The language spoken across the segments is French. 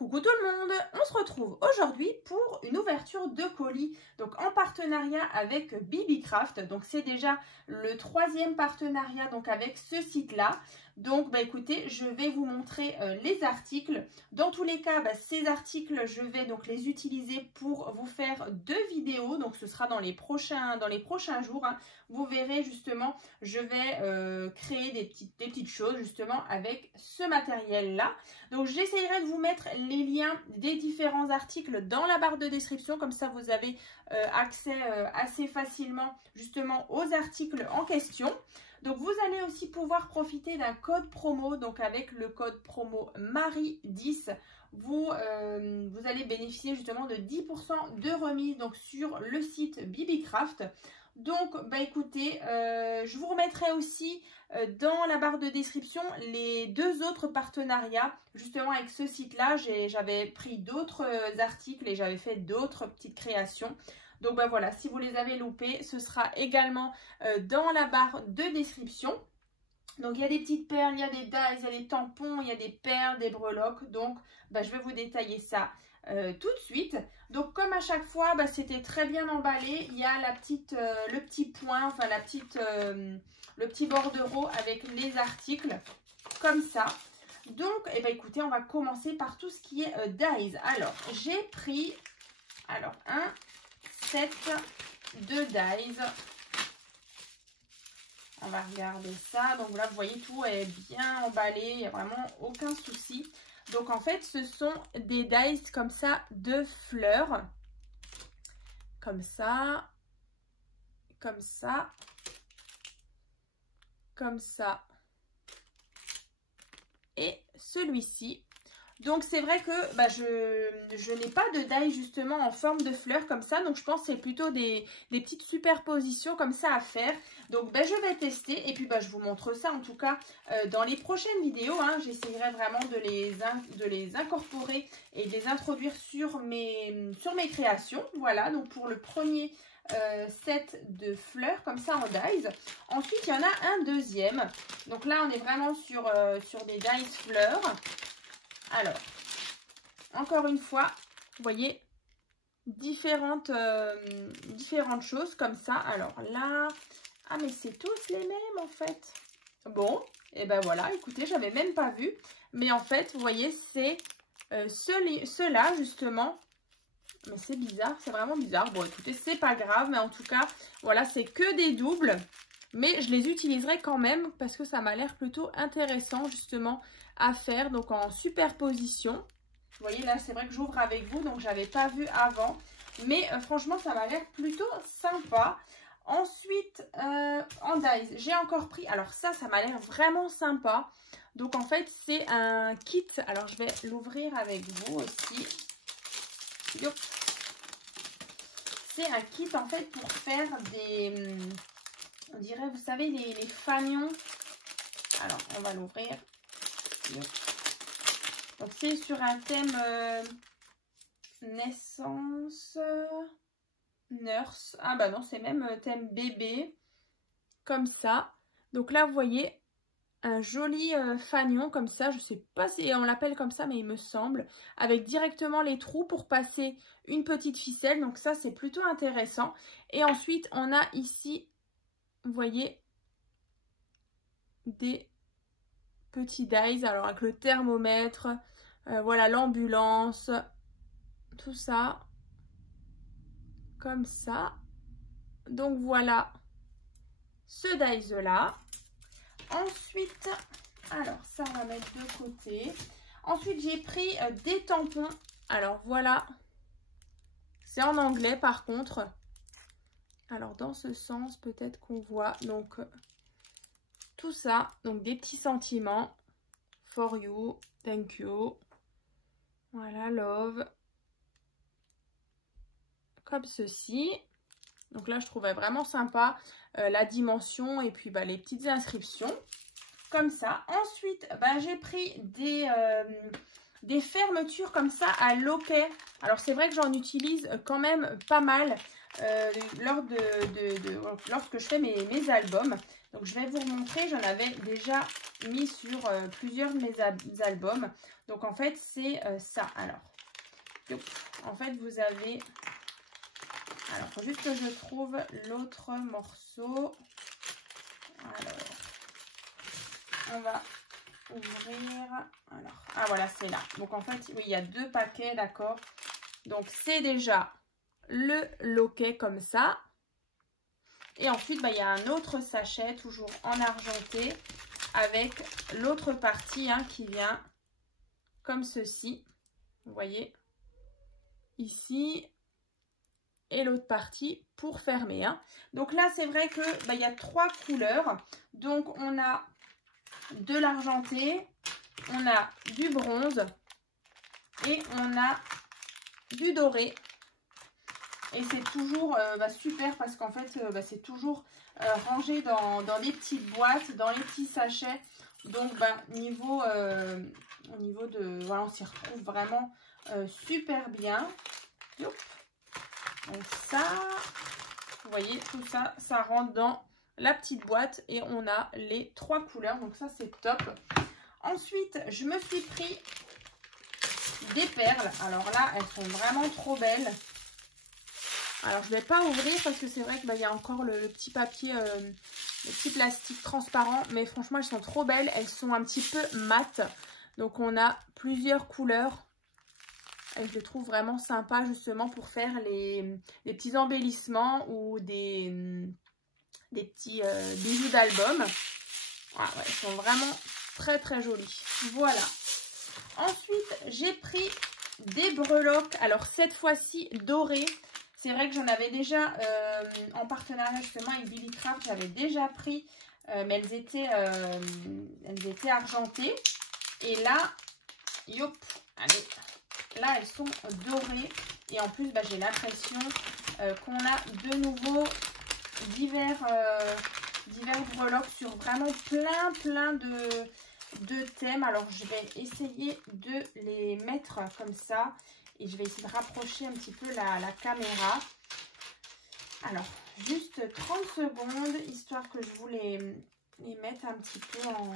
Coucou tout le monde, on se retrouve aujourd'hui pour une ouverture de colis, donc en partenariat avec Bibicraft. Donc c'est déjà le 3e partenariat donc avec ce site-là. Donc écoutez, je vais vous montrer les articles. Dans tous les cas, ces articles, je vais donc les utiliser pour vous faire 2 vidéos. Donc ce sera dans les prochains jours. Hein. Vous verrez justement, je vais créer des petites choses justement avec ce matériel-là. Donc j'essaierai de vous mettre les liens des différents articles dans la barre de description. Comme ça, vous avez accès assez facilement justement aux articles en question. Donc, vous allez aussi pouvoir profiter d'un code promo. Donc, avec le code promo Marie10, vous allez bénéficier justement de 10% de remise donc, sur le site Bibicraft. Donc, écoutez, je vous remettrai aussi dans la barre de description les 2 autres partenariats. Justement, avec ce site-là, j'avais pris d'autres articles et j'avais fait d'autres petites créations. Donc voilà, si vous les avez loupés, ce sera également dans la barre de description. Donc il y a des petites perles, il y a des dies, il y a des tampons, il y a des perles, des breloques. Donc je vais vous détailler ça tout de suite. Donc comme à chaque fois, c'était très bien emballé. Il y a le petit point, enfin le petit bordereau avec les articles comme ça. Donc écoutez, on va commencer par tout ce qui est dies. Alors j'ai pris un set de dies. On va regarder ça. Donc là, vous voyez, tout est bien emballé. Il n'y a vraiment aucun souci. Donc en fait, ce sont des dies comme ça de fleurs. Comme ça. Comme ça. Comme ça. Et celui-ci. Donc c'est vrai que je n'ai pas de die justement en forme de fleurs comme ça. Donc je pense que c'est plutôt des petites superpositions comme ça à faire. Donc je vais tester et puis je vous montre ça en tout cas dans les prochaines vidéos. Hein. J'essaierai vraiment de les incorporer et de les introduire sur mes créations. Voilà, donc pour le premier set de fleurs comme ça en dies. Ensuite il y en a un deuxième. Donc là on est vraiment sur des dies fleurs. Alors, encore une fois, vous voyez, différentes choses comme ça. Alors là, mais c'est tous les mêmes en fait. Bon, et voilà, écoutez, j'avais même pas vu. Mais en fait, vous voyez, c'est ceux-là justement. Mais c'est bizarre, c'est vraiment bizarre. Bon, écoutez, c'est pas grave, mais en tout cas, voilà, c'est que des doubles. Mais je les utiliserai quand même parce que ça m'a l'air plutôt intéressant justement à faire. Donc en superposition. Vous voyez là, c'est vrai que j'ouvre avec vous, donc j'avais pas vu avant. Mais franchement, ça m'a l'air plutôt sympa. Ensuite, en dies, j'ai encore pris... Alors ça m'a l'air vraiment sympa. Donc en fait, c'est un kit. Alors je vais l'ouvrir avec vous aussi. C'est un kit en fait pour faire des... On dirait, vous savez, les fanions. Alors, on va l'ouvrir. Donc, c'est sur un thème naissance, nurse. Ah non, c'est même thème bébé. Comme ça. Donc là, vous voyez, un joli fanion comme ça. Je ne sais pas si on l'appelle comme ça, mais il me semble. Avec directement les trous pour passer une petite ficelle. Donc ça, c'est plutôt intéressant. Et ensuite, on a ici... Vous voyez, des petits dies, alors avec le thermomètre, voilà l'ambulance, tout ça, comme ça. Donc voilà ce dies là. Ensuite, alors ça on va mettre de côté. Ensuite j'ai pris des tampons. Alors voilà, c'est en anglais par contre. Alors, dans ce sens, peut-être qu'on voit donc tout ça. Donc, des petits sentiments. For you, thank you. Voilà, love. Comme ceci. Donc là, je trouvais vraiment sympa la dimension et puis les petites inscriptions. Comme ça. Ensuite, j'ai pris des fermetures comme ça à loquet. Alors, c'est vrai que j'en utilise quand même pas mal. Lorsque je fais mes albums. Donc je vais vous montrer, j'en avais déjà mis sur plusieurs de mes albums. Donc en fait c'est ça. Alors, en fait vous avez... Alors il faut juste que je trouve l'autre morceau. Alors, on va ouvrir. Alors, ah voilà, c'est là. Donc en fait, oui, il y a 2 paquets, d'accord. Donc c'est déjà le loquet comme ça. Et ensuite, il y a un autre sachet, toujours en argenté, avec l'autre partie qui vient comme ceci. Vous voyez, ici. Et l'autre partie pour fermer. Donc là, c'est vrai que il y a 3 couleurs. Donc on a de l'argenté, on a du bronze et on a du doré. Et c'est toujours super parce qu'en fait, c'est toujours rangé dans des petites boîtes, dans les petits sachets. Donc, au niveau de... Voilà, on s'y retrouve vraiment super bien. Donc ça, vous voyez, tout ça, ça rentre dans la petite boîte et on a les 3 couleurs. Donc ça, c'est top. Ensuite, je me suis pris des perles. Alors là, elles sont vraiment trop belles. Alors, je ne vais pas ouvrir parce que c'est vrai qu'il y a encore le petit papier, le petit plastique transparent. Mais franchement, elles sont trop belles. Elles sont un petit peu mates. Donc, on a plusieurs couleurs. Et je les trouve vraiment sympas justement pour faire les petits embellissements ou des petits bijoux d'album. Ah ouais, elles sont vraiment très très jolies. Voilà. Ensuite, j'ai pris des breloques. Alors cette fois-ci dorées. C'est vrai que j'en avais déjà en partenariat justement avec Bibi Craft. J'avais déjà pris, mais elles étaient argentées. Et là, yop, allez. Là, elles sont dorées. Et en plus, j'ai l'impression qu'on a de nouveau divers breloques sur vraiment plein de thèmes. Alors, je vais essayer de les mettre comme ça. Et je vais essayer de rapprocher un petit peu la caméra. Alors, juste 30 secondes, histoire que je vous les mette un petit peu en...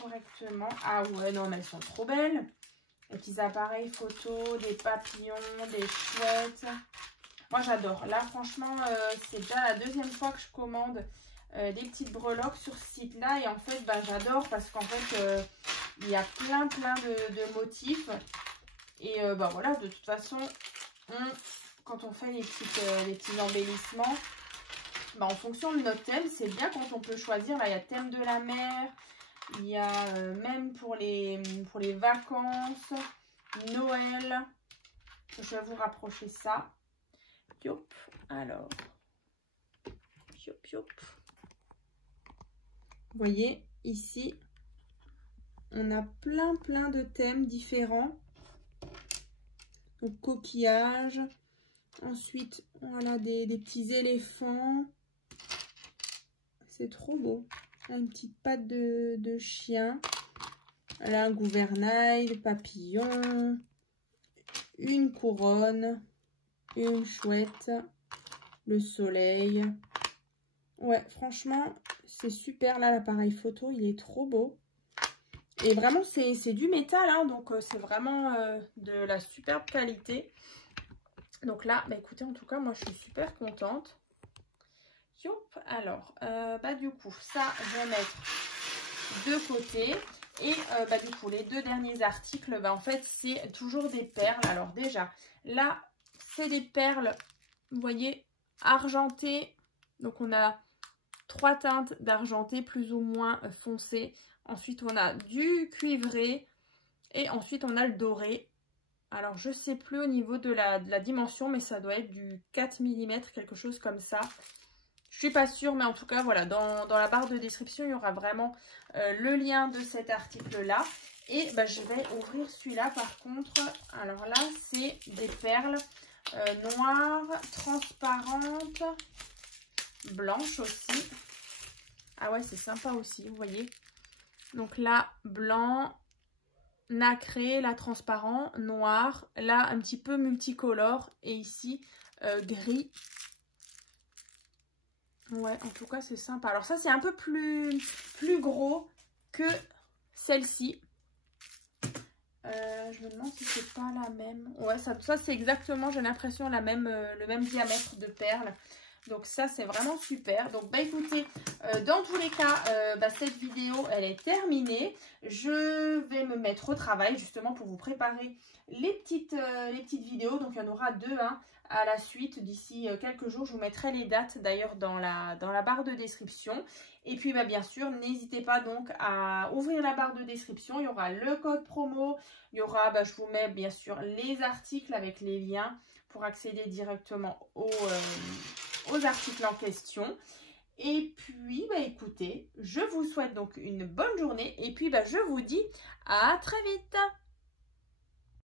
correctement. Ah ouais, non, mais elles sont trop belles. Les petits appareils photo, des papillons, des chouettes. Moi, j'adore. Là, franchement, c'est déjà la 2e fois que je commande des petites breloques sur ce site-là. Et en fait, j'adore parce qu'en fait, il y a plein de motifs. Et voilà, de toute façon, quand on fait les petits embellissements, en fonction de notre thème, c'est bien quand on peut choisir. Là, il y a thème de la mer. Il y a même pour les vacances, Noël. Je vais vous rapprocher ça. Yop, alors. Yop. Vous voyez, ici, on a plein de thèmes différents. Donc, coquillages. Ensuite, voilà, des petits éléphants. C'est trop beau. Là, une petite patte de chien. Là, un gouvernail, le papillon. Une couronne. Une chouette. Le soleil. Ouais, franchement, c'est super. Là, l'appareil photo, il est trop beau. Et vraiment, c'est du métal, donc c'est vraiment de la superbe qualité. Donc là, écoutez, en tout cas, moi, je suis super contente. Youp, alors, du coup, ça, je vais mettre de côté. Et du coup, les 2 derniers articles, en fait, c'est toujours des perles. Alors déjà, là, c'est des perles, vous voyez, argentées. Donc, on a 3 teintes d'argenté plus ou moins foncé. Ensuite, on a du cuivré et ensuite, on a le doré. Alors, je ne sais plus au niveau de la dimension, mais ça doit être du 4 mm, quelque chose comme ça. Je ne suis pas sûre, mais en tout cas, voilà, dans la barre de description, il y aura vraiment le lien de cet article-là. Et je vais ouvrir celui-là, par contre. Alors là, c'est des perles noires, transparentes, blanches aussi. Ah ouais, c'est sympa aussi, vous voyez. Donc là, blanc, nacré, là, transparent, noir. Là, un petit peu multicolore. Et ici, gris. Ouais, en tout cas, c'est sympa. Alors ça, c'est un peu plus gros que celle-ci. Je me demande si c'est pas la même. Ouais, ça c'est exactement, j'ai l'impression, le même diamètre de perles. Donc ça, c'est vraiment super. Donc, bah écoutez, dans tous les cas, cette vidéo, elle est terminée. Je vais me mettre au travail, justement, pour vous préparer les petites vidéos. Donc, il y en aura deux à la suite. D'ici quelques jours, je vous mettrai les dates, d'ailleurs, dans la barre de description. Et puis, bah, bien sûr, n'hésitez pas donc à ouvrir la barre de description. Il y aura le code promo. Il y aura, je vous mets, bien sûr, les articles avec les liens pour accéder directement aux articles en question. Et puis, écoutez, je vous souhaite donc une bonne journée. Et puis, je vous dis à très vite.